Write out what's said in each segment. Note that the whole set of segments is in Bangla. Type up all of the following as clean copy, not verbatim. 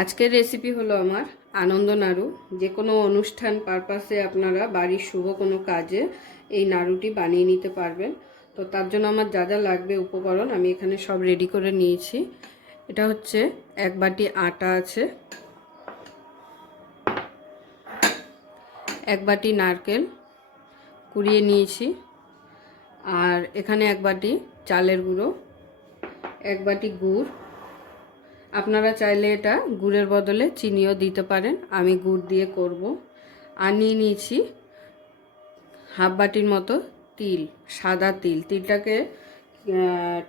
আজকের রেসিপি হলো আমার আনন্দ নাড়ু। যে কোনো অনুষ্ঠান পারপাসে আপনারা বাড়ির শুভ কোনো কাজে এই নাড়ুটি বানিয়ে নিতে পারবেন। তো তার জন্য আমার যা যা লাগবে উপকরণ আমি এখানে সব রেডি করে নিয়েছি। এটা হচ্ছে 1 বাটি আটা আছে, 1 বাটি নারকেল কুড়িয়ে নিয়েছি, আর এখানে 1 বাটি চালের গুঁড়ো, 1 বাটি গুড়। আপনারা চাইলে এটা গুড়ের বদলে চিনিও দিতে পারেন, আমি গুড় দিয়ে করব। আর নিয়ে নিয়েছি হাফ বাটির মতো তিল, সাদা তিল। তিলটাকে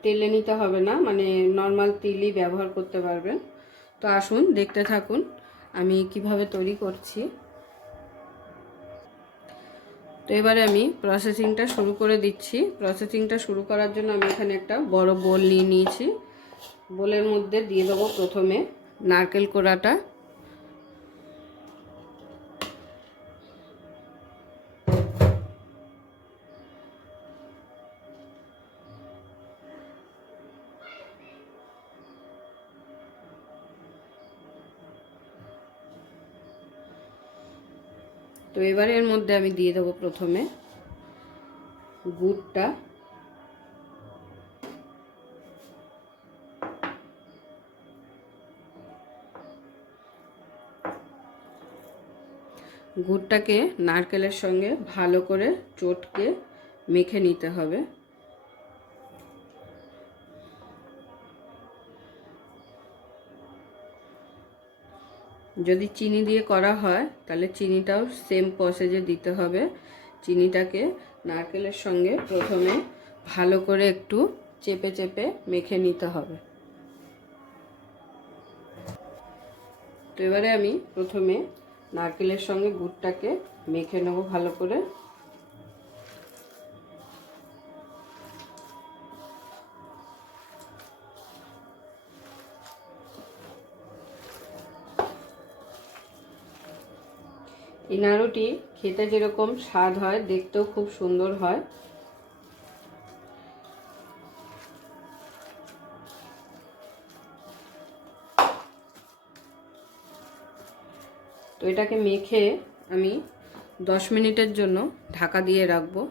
টেলে নিতে হবে না, মানে নর্মাল তিলই ব্যবহার করতে পারবেন। তো আসুন দেখতে থাকুন আমি কিভাবে তৈরি করছি। তো এবারে আমি প্রসেসিংটা শুরু করে দিচ্ছি। প্রসেসিংটা শুরু করার জন্য আমি এখানে একটা বড় বোল নিয়ে নিয়েছি। বোলের মধ্যে দিয়ে দেবো প্রথমে নারকেল কোড়াটা, তো এবারে এর মধ্যে আমি দিয়ে দেবো প্রথমে গুড়টা, গুড়টাকে নারকেলের সঙ্গে ভালো করে চটকে মেখে নিতে হবে। যদি চিনি দিয়ে করা হয় তাহলে চিনিটাও সেম প্রসেসে দিতে হবে। চিনিটাকে নারকেলের সঙ্গে প্রথমে ভালো করে একটু চেপে চেপে মেখে নিতে হবে। তো এবারে আমি প্রথমে নারকেলের সঙ্গে গুড়টাকে মেখে নেব ভালো করে। এই নাড়ুটি খেতে যেরকম স্বাদ হয়, দেখতেও খুব সুন্দর হয়। তো এটাকে মেখে আমি 10 মিনিটের জন্য ঢাকা দিয়ে রাখবো।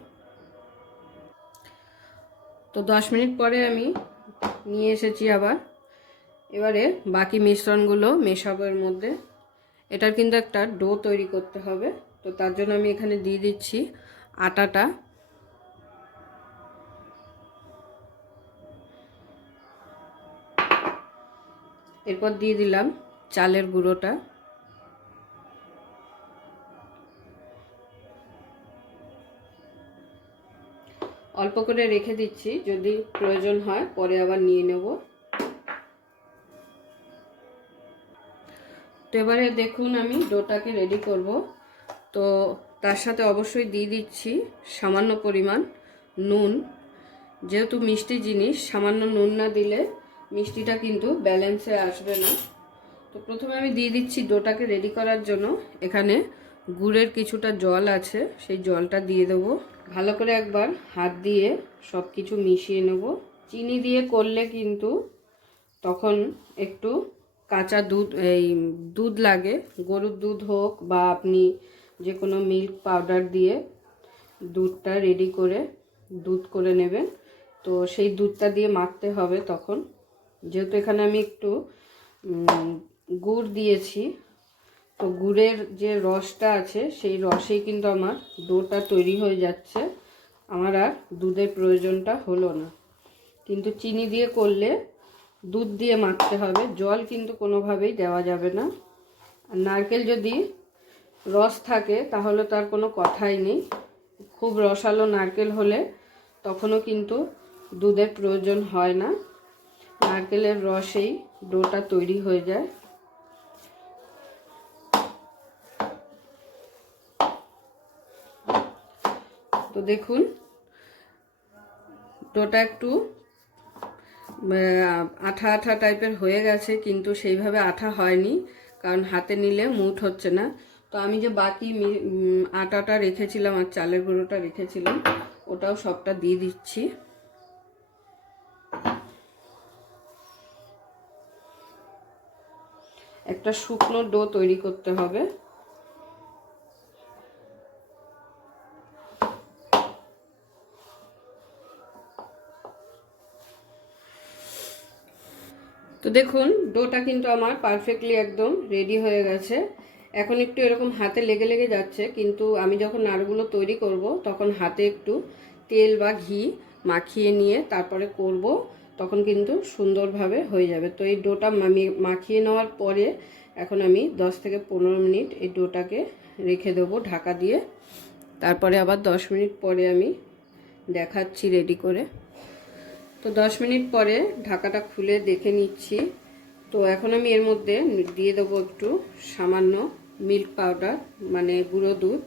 তো 10 মিনিট পরে আমি নিয়ে এসেছি আবার। এবারে বাকি মিশ্রণগুলো মেশাবো এর মধ্যে। এটার কিন্তু একটা ডো তৈরি করতে হবে। তো তার জন্য আমি এখানে দিয়ে দিচ্ছি আটাটা, এরপর দিয়ে দিলাম চালের গুঁড়োটা, অল্প করে রেখে দিচ্ছি, যদি প্রয়োজন হয় পরে আবার নিয়ে নেব। তো এবারে দেখুন আমি ডোটাকে রেডি করব। তো তার সাথে অবশ্যই দিয়ে দিচ্ছি সামান্য পরিমাণ নুন। যেহেতু মিষ্টি জিনিস, সামান্য নুন না দিলে মিষ্টিটা কিন্তু ব্যালেন্সে আসবে না। তো প্রথমে আমি দিয়ে দিচ্ছি ডোটাকে রেডি করার জন্য এখানে গুড়ের কিছুটা জল আছে, সেই জলটা দিয়ে দেবো। ভালো করে একবার হাত দিয়ে সব কিছু মিশিয়ে নেব। চিনি দিয়ে করলে কিন্তু তখন একটু কাঁচা দুধ, এই দুধ লাগে, গরুর দুধ হোক বা আপনি যে কোনো মিল্ক পাউডার দিয়ে দুধটা রেডি করে দুধ করে নেবেন। তো সেই দুধটা দিয়ে মাখতে হবে তখন। যেহেতু এখানে আমি একটু গুড় দিয়েছি, তো গুড়ের যে রসটা আছে সেই রসেই কিন্তু আমার ডোটা তৈরি হয়ে যাচ্ছে, আমার আর দুধের প্রয়োজনটা হলো না। কিন্তু চিনি দিয়ে করলে দুধ দিয়ে মাখতে হবে, জল কিন্তু কোনোভাবেই দেওয়া যাবে না। আর নারকেল যদি রস থাকে তাহলে তার কোনো কথাই নেই। খুব রসালো নারকেল হলে তখনও কিন্তু দুধের প্রয়োজন হয় না, নারকেলের রসেই ডোটা তৈরি হয়ে যায়। তো দেখুন ডোটা একটু আঠা আঠা টাইপের হয়ে গেছে, কিন্তু সেইভাবে আঠা হয়নি, কারণ হাতে নিলে মুঠ হচ্ছে না। তো আমি যে বাকি আটাটা রেখেছিলাম আর চালের গুঁড়োটা রেখেছিলাম, ওটাও সবটা দিয়ে দিচ্ছি। একটা শুকনো ডো তৈরি করতে হবে। তো দেখুন ডোটা কিন্তু আমার পারফেক্টলি একদম রেডি হয়ে গেছে। এখন একটু এরকম হাতে লেগে লেগে যাচ্ছে, কিন্তু আমি যখন নাড়ুগুলো তৈরি করব তখন হাতে একটু তেল বা ঘি মাখিয়ে নিয়ে তারপরে করব, তখন কিন্তু সুন্দরভাবে হয়ে যাবে। তো এই ডোটা মাখিয়ে নেওয়ার পরে এখন আমি 10 থেকে 15 মিনিট এই ডোটাকে রেখে দেবো ঢাকা দিয়ে। তারপরে আবার 10 মিনিট পরে আমি দেখাচ্ছি রেডি করে। তো 10 মিনিট পরে ঢাকাটা খুলে দেখে নিচ্ছি। তো এখন আমি এর মধ্যে দিয়ে দেবো একটু সামান্য মিল্ক পাউডার, মানে গুঁড়ো দুধ।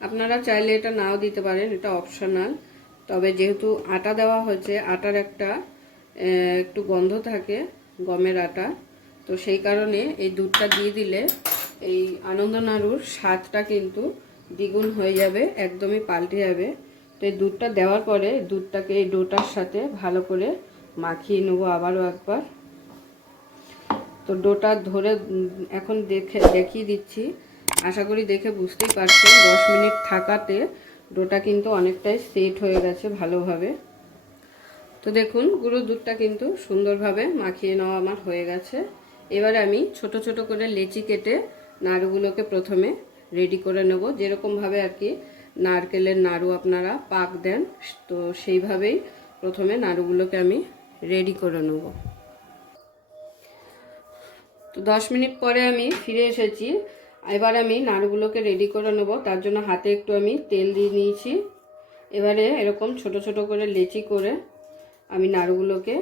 আপনারা চাইলে এটা নাও দিতে পারেন, এটা অপশনাল। তবে যেহেতু আটা দেওয়া হয়েছে, আটার একটা একটু গন্ধ থাকে, গমের আটা, তো সেই কারণে এই দুধটা দিয়ে দিলে এই আনন্দ নাড়ুর স্বাদটা কিন্তু দ্বিগুণ হয়ে যাবে, একদমই পাল্টে যাবে। তো এই দুধটা দেওয়ার পরে দুধটাকে এই ডোটার সাথে ভালো করে মাখিয়ে নেবো আবারও একবার। তো ডোটা ধরে এখন দেখিয়ে দিচ্ছি। আশা করি দেখে বুঝতেই পারছেন 10 মিনিট থাকাতে ডোটা কিন্তু অনেকটাই সেট হয়ে গেছে ভালোভাবে। তো দেখুন গুঁড়ো দুধটা কিন্তু সুন্দরভাবে মাখিয়ে নেওয়া আমার হয়ে গেছে। এবার আমি ছোট ছোট করে লেচি কেটে নাড়ুগুলোকে প্রথমে রেডি করে নেব, যেরকমভাবে আর কি নারকেলের নাড়ু আপনারা পাক দেন, তো সেইভাবেই প্রথমে নাড়ুগুলোকে আমি রেডি করে নেব। তো 10 মিনিট পরে আমি ফিরে এসেছি। এবার আমি নাড়ুগুলোকে রেডি করে নেব, তার জন্য হাতে একটু আমি তেল দিয়ে নিয়েছি। এবারে এরকম ছোট ছোট করে লেচি করে আমি নাড়ুগুলোকে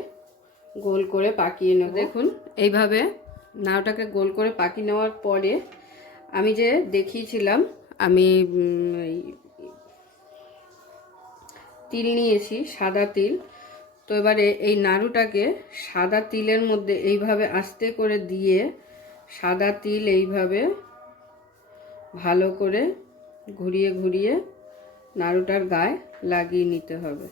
গোল করে পাকিয়ে নেব। দেখুন এইভাবে নাড়ুটাকে গোল করে পাকিয়ে নেওয়ার পরে আমি যে দেখিয়েছিলাম আমি তিল নিয়েছি, সাদা তিল। তো এবারে এই নাড়ুটাকে সাদা তিলের মধ্যে এইভাবে আস্তে করে দিয়ে সাদা তিল এইভাবে ভালো করে ঘুরিয়ে ঘুরিয়ে নাড়ুটার গায়ে লাগিয়ে নিতে হবে।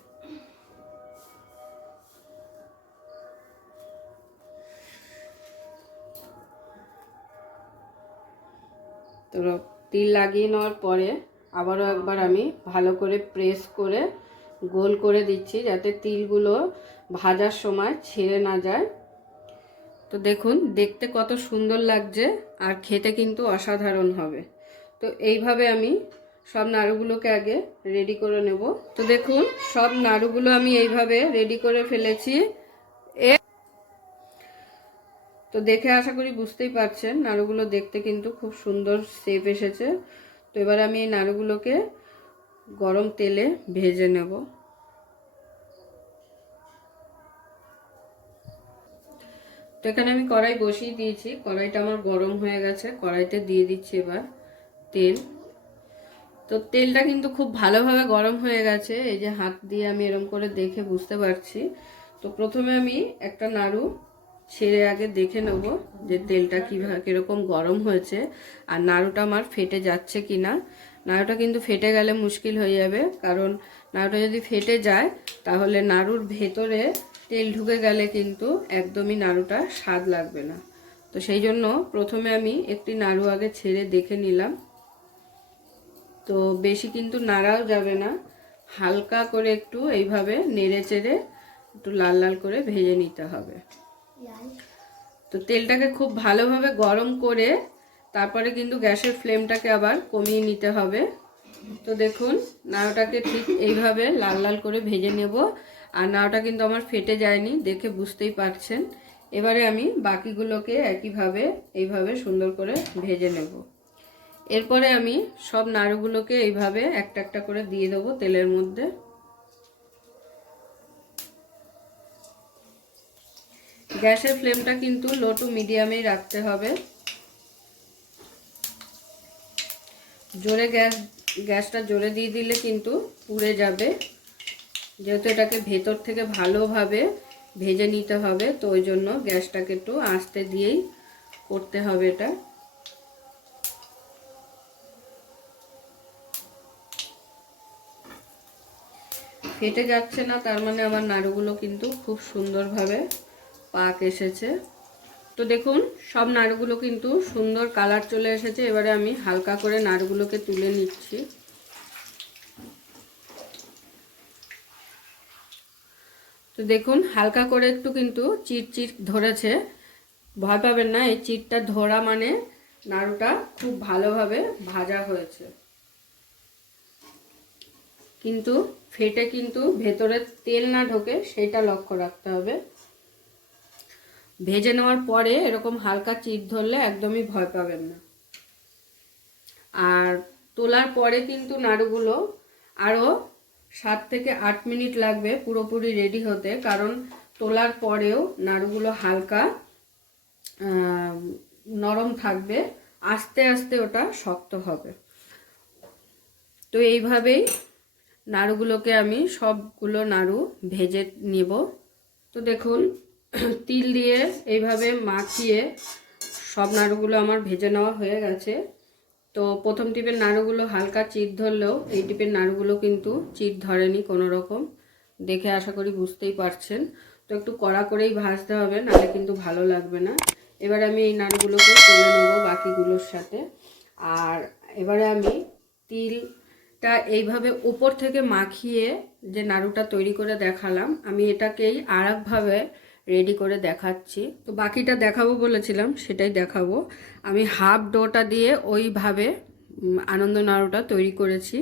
তো তিল লাগিয়ে নেওয়ার পরে আবারও একবার আমি ভালো করে প্রেস করে গোল করে দিচ্ছি, যাতে তিলগুলো ভাজার সময় ছিঁড়ে না যায়। তো দেখুন দেখতে কত সুন্দর লাগছে, আর খেতে কিন্তু অসাধারণ হবে। তো এইভাবে আমি সব নাড়ুগুলোকে আগে রেডি করে নেব। তো দেখুন সব নাড়ুগুলো আমি এইভাবে রেডি করে ফেলেছি। তো দেখে আশা করি বুঝতেই পারছেন নাড়ুগুলো দেখতে কিন্তু খুব সুন্দর শেপ এসেছে। তো এবার আমি এই নাড়ুগুলোকে গরম তেলে ভেজে নেব। তো এখানে আমি কড়াই বসিয়ে দিয়েছি, কড়াইটা আমার গরম হয়ে গেছে। কড়াইতে দিয়ে দিচ্ছি এবার তেল। তো তেলটা কিন্তু খুব ভালোভাবে গরম হয়ে গেছে, এই যে হাত দিয়ে আমি এরকম করে দেখে বুঝতে পারছি। তো প্রথমে আমি একটা নাড়ু ছেড়ে আগে দেখে নেব যে তেলটা কীরকম গরম হয়েছে, আর নাড়ুটা আমার ফেটে যাচ্ছে কি না। নাড়ুটা কিন্তু ফেটে গেলে মুশকিল হয়ে যাবে, কারণ নাড়ুটা যদি ফেটে যায় তাহলে নাড়ুর ভেতরে তেল ঢুকে গেলে কিন্তু একদমই নাড়ুটা স্বাদ লাগবে না। তো সেই জন্য প্রথমে আমি একটি নাড়ু আগে ছেড়ে দেখে নিলাম। তো বেশি কিন্তু নাড়াও যাবে না, হালকা করে একটু এইভাবে নেড়ে চেড়ে একটু লাল লাল করে ভেজে নিতে হবে। তো তেলটাকে খুব ভালোভাবে গরম করে তারপরে কিন্তু গ্যাসের ফ্লেমটাকে আবার কমিয়ে নিতে হবে। তো দেখুন নাড়ুটাকে ঠিক এইভাবে লাল লাল করে ভেজে নেব, আর নাড়ুটা কিন্তু আমার ফেটে যায়নি, দেখে বুঝতেই পারছেন। এবারে আমি বাকিগুলোকে একইভাবে এইভাবে সুন্দর করে ভেজে নেব। এরপরে আমি সব নাড়ুগুলোকে এইভাবে একটা একটা করে দিয়ে দেবো তেলের মধ্যে। গ্যাসের ফ্লেমটা কিন্তু লো টু মিডিয়ামেই রাখতে হবে। জোরে গ্যাসটা জোরে দিয়ে দিলে কিন্তু পুড়ে যাবে, যেহেতু এটাকে ভেতর থেকে ভালোভাবে ভেজে নিতে হবে। তো ওই জন্য গ্যাসটাকে একটু আস্তে দিয়েই করতে হবে এটা। ফেটে যাচ্ছে না, তার মানে আমার নাড়ুগুলো কিন্তু খুব সুন্দরভাবে পাক এসেছে। তো দেখুন সব নাড়ুগুলো কিন্তু সুন্দর কালার চলে এসেছে। এবারে আমি হালকা করে নাড়ুগুলোকে তুলে নিচ্ছি। তো দেখুন হালকা করে একটু কিন্তু চিট ধরেছে, ভয় পাবেন না। এই চিটটা ধরা মানে নাড়ুটা খুব ভালোভাবে ভাজা হয়েছে, কিন্তু ফেটে কিন্তু ভেতরে তেল না ঢোকে সেটা লক্ষ্য রাখতে হবে। ভেজে নেওয়ার পরে এরকম হালকা চিট ধরলে একদমই ভয় পাবেন না। আর তোলার পরে কিন্তু নাড়ুগুলো আরও 7 থেকে 8 মিনিট লাগবে পুরোপুরি রেডি হতে, কারণ তোলার পরেও নাড়ুগুলো হালকা নরম থাকবে, আস্তে আস্তে ওটা শক্ত হবে। তো এইভাবেই নাড়ুগুলোকে আমি সবগুলো নাড়ু ভেজে নিব। তো দেখুন তিল দিয়ে এইভাবে মাখিয়ে সব নাড়ুগুলো আমার ভেজে নেওয়া হয়ে গেছে। তো প্রথম টিপের নাড়ুগুলো হালকা চিট ধরলেও এই টিপের নাড়ুগুলো কিন্তু চিট ধরেনি কোনো রকম, দেখে আশা করি বুঝতেই পারছেন। তো একটু কড়া করেই ভাজতে হবে, নাহলে কিন্তু ভালো লাগবে না। এবারে আমি এই নাড়ুগুলোকে তুলে নেব বাকিগুলোর সাথে। আর এবারে আমি তিলটা এইভাবে উপর থেকে মাখিয়ে যে নাড়ুটা তৈরি করে দেখালাম, আমি এটাকেই আরেকভাবে রেডি করে দেখাচ্ছি। তো বাকিটা দেখাবো বলেছিলাম, সেটাই দেখাবো। আমি হাফ ডোটা দিয়ে ওইভাবে আনন্দ নাড়ুটা তৈরি করেছি,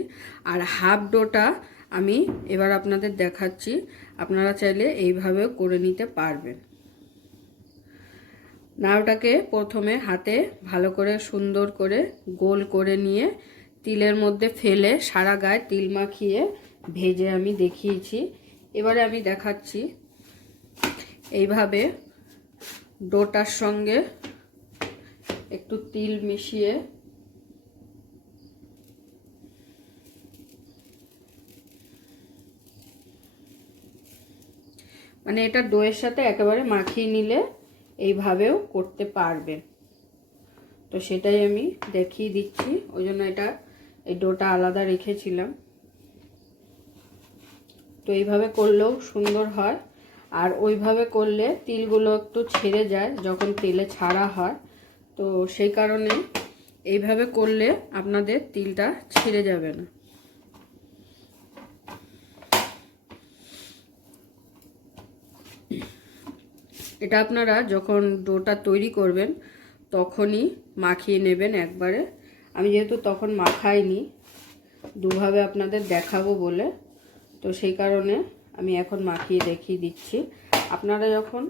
আর হাফ ডোটা আমি এবার আপনাদের দেখাচ্ছি। আপনারা চাইলে এইভাবেও করে নিতে পারবেন। নাড়ুটাকে প্রথমে হাতে ভালো করে সুন্দর করে গোল করে নিয়ে তিলের মধ্যে ফেলে সারা গায়ে তিল মাখিয়ে ভেজে আমি দেখিয়েছি। এবারে আমি দেখাচ্ছি এইভাবে ডোটার সঙ্গে একটু তিল মিশিয়ে মানে এটা ডোয়ের সাথে একেবারে মাখিয়ে নিলে এইভাবেও করতে পারবেন। তো সেটাই আমি দেখিয়ে দিচ্ছি, ওই জন্য এটা এই ডোটা আলাদা রেখেছিলাম। তো এইভাবে করলেও সুন্দর হয়, আর ওইভাবে করলে তিলগুলো একটু ছেড়ে যায় যখন তেলে ছাড়া হয়। তো সেই কারণে এইভাবে করলে আপনাদের তিলটা ছিঁড়ে যাবে না। এটা আপনারা যখন ডোটা তৈরি করবেন তখনই মাখিয়ে নেবেন একবারে। আমি যেহেতু তখন মাখাইনি, দুভাবে আপনাদের দেখাবো বলে, তো সেই কারণে আমি এখন মাখিয়ে দেখিয়ে দিচ্ছি। আপনারা যখন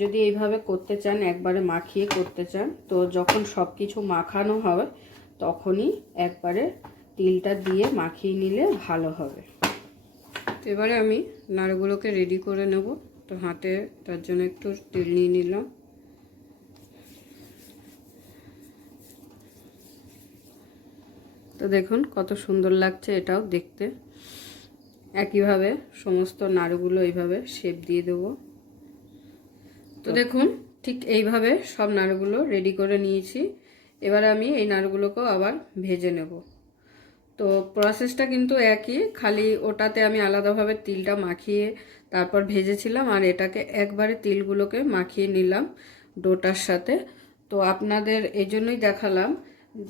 যদি এইভাবে করতে চান, একবারে মাখিয়ে করতে চান, তো যখন সব কিছু মাখানো হবে তখনই একবারে তিলটা দিয়ে মাখিয়ে নিলে ভালো হবে। তো এবারে আমি নাড়ুগুলোকে রেডি করে নেব। তো হাতে তার জন্য একটু তেল নিয়ে নিলাম। তো দেখুন কত সুন্দর লাগছে এটাও দেখতে। একইভাবে সমস্ত নাড়ুগুলো এইভাবে শেপ দিয়ে দেব। তো দেখুন ঠিক এইভাবে সব নাড়ুগুলো রেডি করে নিয়েছি। এবার আমি এই নাড়ুগুলোকেও আবার ভেজে নেব। তো প্রসেসটা কিন্তু একই, খালি ওটাতে আমি আলাদাভাবে তিলটা মাখিয়ে তারপর ভেজেছিলাম, আর এটাকে একবারে তিলগুলোকে মাখিয়ে নিলাম ডোটার সাথে। তো আপনাদের এই জন্যই দেখালাম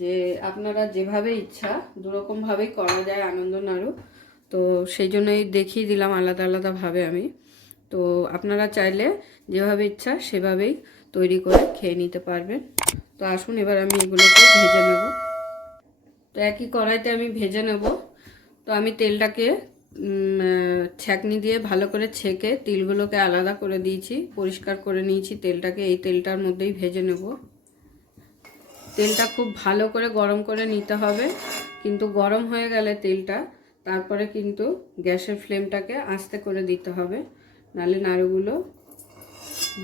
যে আপনারা যেভাবে ইচ্ছা দুরকমভাবেই করা যায় আনন্দ নাড়ু। তো সেই জন্যই দেখিয়ে দিলাম আলাদা আলাদাভাবে আমি। তো আপনারা চাইলে যেভাবে ইচ্ছা সেভাবেই তৈরি করে খেয়ে নিতে পারবেন। তো আসুন এবার আমি এগুলোকে ভেজে নেব। তো একই কড়াইতে আমি ভেজে নেব। তো আমি তেলটাকে ছ্যাঁকনি দিয়ে ভালো করে ছেঁকে তিলগুলোকে আলাদা করে দিয়েছি, পরিষ্কার করে নিয়েছি তেলটাকে। এই তেলটার মধ্যেই ভেজে নেব। তেলটা খুব ভালো করে গরম করে নিতে হবে, কিন্তু গরম হয়ে গেলে তেলটা তারপরে কিন্তু গ্যাসের ফ্লেমটাকে আস্তে করে দিতে হবে, নাহলে নাড়ুগুলো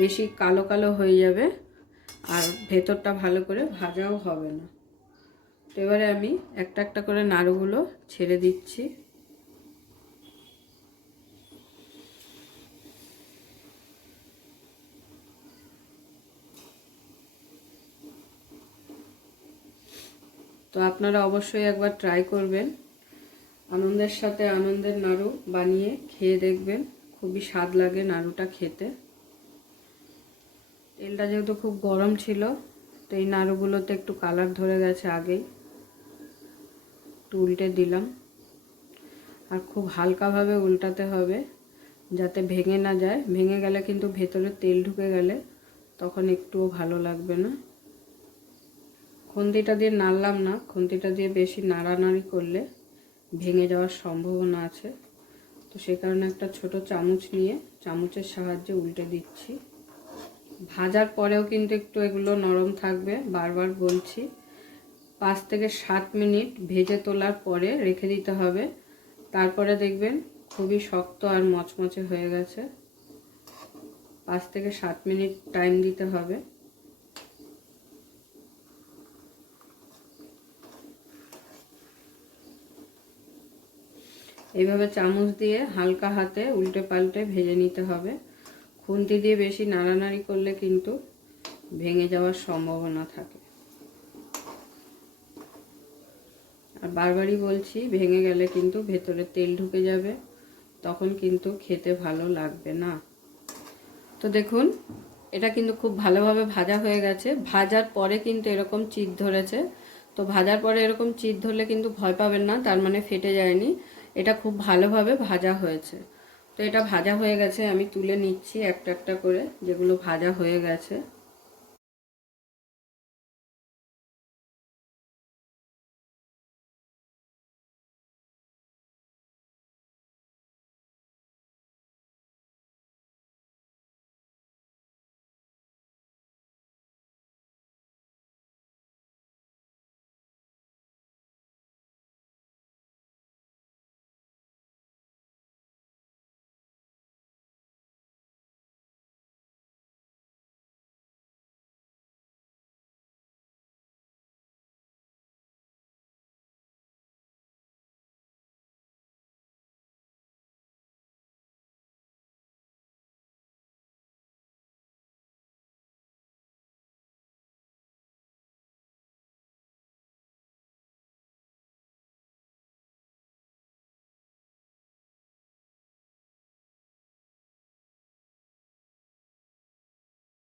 বেশি কালো কালো হয়ে যাবে আর ভেতরটা ভালো করে ভাজাও হবে না। তো এবারে আমি একটা একটা করে নাড়ুগুলো ছেড়ে দিচ্ছি। তো আপনারা অবশ্যই একবার ট্রাই করবেন, আনন্দের সাথে আনন্দের নাড়ু বানিয়ে খেয়ে দেখবেন, খুবই স্বাদ লাগে নাড়ুটা খেতে। তেলটা যেহেতু খুব গরম ছিল, তো এই নাড়ুগুলোতে একটু কালার ধরে গেছে আগেই, একটু উল্টে দিলাম। আর খুব হালকাভাবে উল্টাতে হবে যাতে ভেঙে না যায়। ভেঙে গেলে কিন্তু ভেতরে তেল ঢুকে গেলে তখন একটুও ভালো লাগবে না। খুন্তিটা দিয়ে নাড়লাম না, খুন্তিটা দিয়ে বেশি নাড়ানাড়ি করলে ভেঙে যাওয়ার সম্ভাবনা আছে। তো সেই কারণে একটা ছোট চামচ নিয়ে চামচের সাহায্যে উল্টে দিচ্ছি। ভাজার পরেও কিন্তু একটু এগুলো নরম থাকবে, বারবার বলছি। 5 থেকে 7 মিনিট ভেজে তোলার পরে রেখে দিতে হবে। তারপরে দেখবেন খুবই শক্ত আর মচমচে হয়ে গেছে। 5 থেকে 7 মিনিট টাইম দিতে হবে। এইভাবে চামচ দিয়ে হালকা হাতে উল্টে পাল্টে ভেজে নিতে হবে। খুন্তি দিয়ে বেশি নাড়ানাড়ি করলে কিন্তু ভেঙে যাওয়ার সম্ভাবনা থাকে। আর বারবারই বলছি, ভেঙে গেলে কিন্তু ভেতরে তেল ঢুকে যাবে, তখন কিন্তু খেতে ভালো লাগবে না। তো দেখুন, এটা কিন্তু খুব ভালোভাবে ভাজা হয়ে গেছে। ভাজার পরে কিন্তু এরকম চিট ধরেছে। তো ভাজার পরে এরকম চিট ধরলে কিন্তু ভয় পাবেন না, তার মানে ফেটে যায়নি। এটা খুব ভালোভাবে ভাজা হয়েছে। তো এটা ভাজা হয়ে গেছে, আমি তুলে নিচ্ছি একটা একটা করে যেগুলো ভাজা হয়ে গেছে।